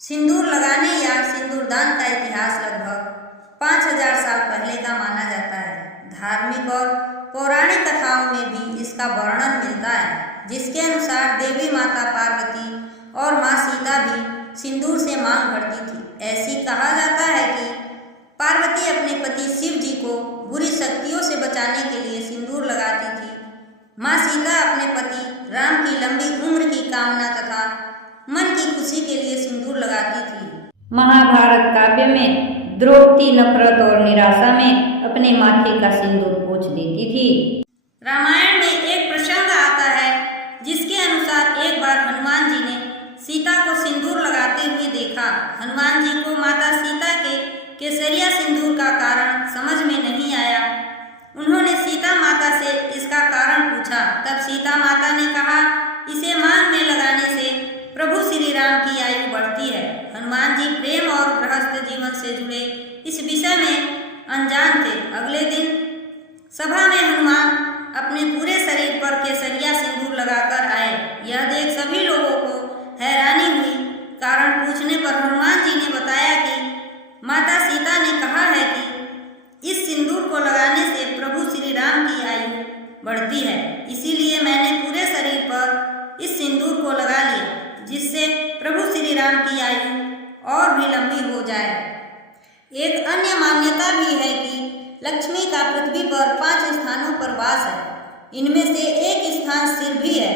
सिंदूर लगाने या सिंदूरदान का इतिहास लगभग 5000 साल पहले का माना जाता है। धार्मिक और पौराणिक कथाओं में भी इसका वर्णन मिलता है, जिसके अनुसार देवी माता पार्वती और माँ सीता भी सिंदूर से मांग भरती थी। ऐसी कहा जाता है कि पार्वती अपने पति शिव जी को बुरी शक्तियों से बचाने के लिए सिंदूर लगाती थी। माँ सीता अपने पति राम की लंबी उम्र की कामना तथा मन की खुशी के लिए सिंदूर लगाती थी। महाभारत काव्य में द्रौपदी नफरत और निराशा में अपने माथे का सिंदूर पोंछ देती थी। रामायण में एक प्रसंग आता है जिसके अनुसार एक बार हनुमान जी ने सीता को सिंदूर लगाते हुए देखा। हनुमान जी को माता सीता के केसरिया सिंदूर का कारण समझ में नहीं आया। उन्होंने सीता माता से इसका कारण पूछा। तब सीता माता ने कहा, इसे मांग में लगाने से प्रभु श्री राम की आयु बढ़ती है। हनुमान जी प्रेम और गृहस्थ जीवन से जुड़े इस विषय में अनजान थे। अगले दिन सभा में हनुमान अपने पूरे शरीर पर केसरिया सिंदूर लगाकर आए। यह देख सभी लोगों को हैरानी हुई। कारण पूछने पर हनुमान जी ने बताया कि माता सीता ने कहा है कि इस सिंदूर को लगाने से प्रभु श्री राम की आयु बढ़ती है, इसीलिए मैंने पूरे शरीर पर इस सिंदूर को लगा लिया, जिससे प्रभु श्री राम की आयु और भी लंबी हो जाए। एक अन्य मान्यता भी है कि लक्ष्मी का पृथ्वी पर 5 स्थानों पर वास है। इनमें से एक स्थान सिर भी है।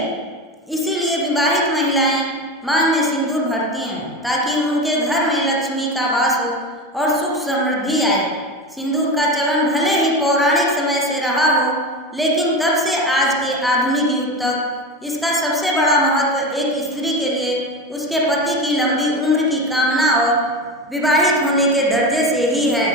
इसीलिए विवाहित महिलाएं मांग में सिंदूर भरती हैं, ताकि उनके घर में लक्ष्मी का वास हो और सुख समृद्धि आए। सिंदूर का चलन भले ही पौराणिक समय से रहा हो, लेकिन तब से आज के आधुनिक युग तक इसका सबसे बड़ा महत्व एक स्त्री के लिए उसके पति की लंबी उम्र की कामना और विवाहित होने के दर्जे से ही है।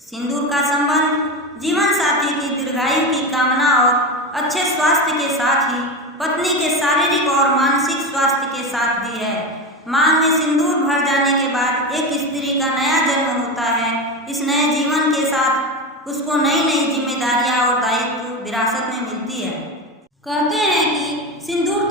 सिंदूर का संबंध जीवन साथी की दीर्घायु की कामना और अच्छे स्वास्थ्य के साथ ही पत्नी के शारीरिक और मानसिक स्वास्थ्य के साथ भी है। मांग में सिंदूर भर जाने के बाद एक स्त्री का नया जन्म होता है। इस नए जीवन के साथ उसको नई नई जिम्मेदारियां और दायित्व विरासत में मिलती है। कहते हैं कि सिंदूर